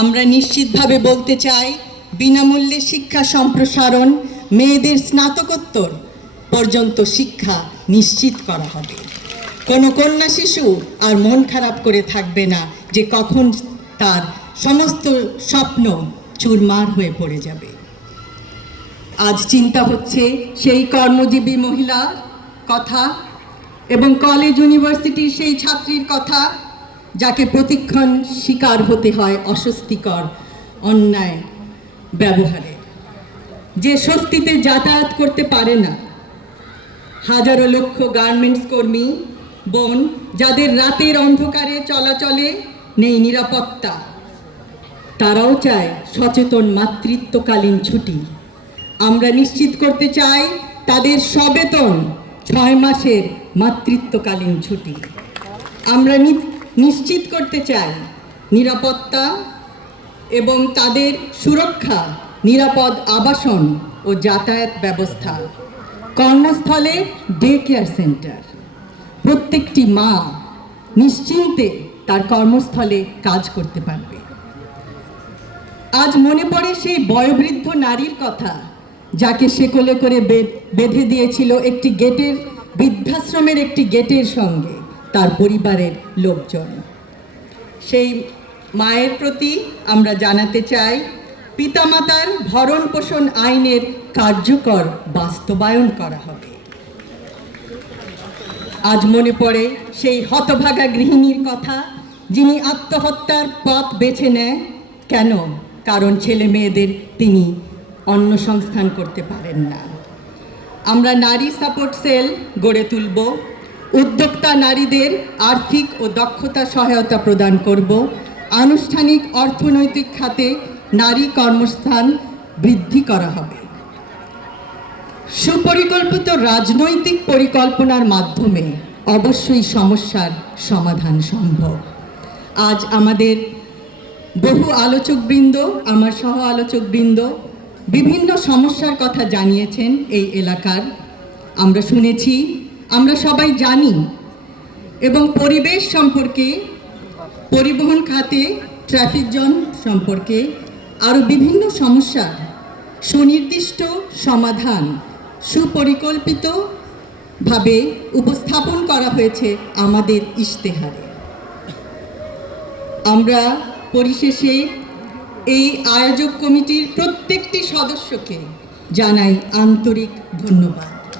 আমরা নিশ্চিতভাবে বলতে চাই, বিনামূল্যে শিক্ষা সম্প্রসারণ, মেয়েদের স্নাতকোত্তর পর্যন্ত শিক্ষা নিশ্চিত করা হবে। কোনো কন্যা শিশু আর মন খারাপ করে থাকবে না যে কখন তার সমস্ত স্বপ্ন চুরমার হয়ে পড়ে যাবে। আজ চিন্তা হচ্ছে সেই কর্মজীবী মহিলার কথা এবং কলেজ ইউনিভার্সিটির সেই ছাত্রীর কথা যাকে প্রতিক্ষণ শিকার হতে হয় অস্বস্তিকর অন্যায় ব্যবহারে, যে স্বস্তিতে যাতায়াত করতে পারে না। হাজারো লক্ষ গার্মেন্টস কর্মী বোন যাদের রাতের অন্ধকারে চলাচলে নেই নিরাপত্তা, তারাও চায় সচেতন মাতৃত্বকালীন ছুটি। আমরা নিশ্চিত করতে চাই তাদের সবেতন 6 মাসের মাতৃত্বকালীন ছুটি। আমরা নিশ্চিত করতে চাই নিরাপত্তা এবং তাদের সুরক্ষা, নিরাপদ আবাসন ও যাতায়াত ব্যবস্থা, কর্মস্থলে ডে কেয়ার সেন্টার। প্রত্যেকটি মা নিশ্চিন্তে তার কর্মস্থলে কাজ করতে পারবে। আজ মনে পড়ে সেই বয়োবৃদ্ধ নারীর কথা যাকে শেকলে করে বেঁধে দিয়েছিল একটি গেটের, বৃদ্ধাশ্রমের একটি গেটের সঙ্গে তার পরিবারের লোকজন। সেই মায়ের প্রতি আমরা জানাতে চাই, পিতামাতার ভরণ পোষণ আইনের কার্যকর বাস্তবায়ন করা হবে। আজ মনে পড়ে সেই হতভাগা গৃহিণীর কথা যিনি আত্মহত্যার পথ বেছে নেয়। কেন? কারণ ছেলে মেয়েদের তিনি অন্ন সংস্থান করতে পারেন না। আমরা নারী সাপোর্ট সেল গড়ে তুলব, উদ্যোক্তা নারীদের আর্থিক ও দক্ষতা সহায়তা প্রদান করব, আনুষ্ঠানিক অর্থনৈতিক খাতে নারী কর্মস্থান বৃদ্ধি করা হবে। সুপরিকল্পিত রাজনৈতিক পরিকল্পনার মাধ্যমে অবশ্যই সমস্যার সমাধান সম্ভব। আজ আমাদের বহু আলোচকবৃন্দ, আমার সহ আলোচকবৃন্দ বিভিন্ন সমস্যার কথা জানিয়েছেন এই এলাকার। আমরা শুনেছি, আমরা সবাই জানি এবং পরিবেশ সম্পর্কে, পরিবহন খাতে ট্রাফিক জ্যাম সম্পর্কে আরও বিভিন্ন সমস্যার সুনির্দিষ্ট সমাধান সুপরিকল্পিতভাবে উপস্থাপন করা হয়েছে আমাদের ইশতেহারে। আমরা পরিশেষে এই আয়োজক কমিটির প্রত্যেকটি সদস্যকে জানাই আন্তরিক ধন্যবাদ।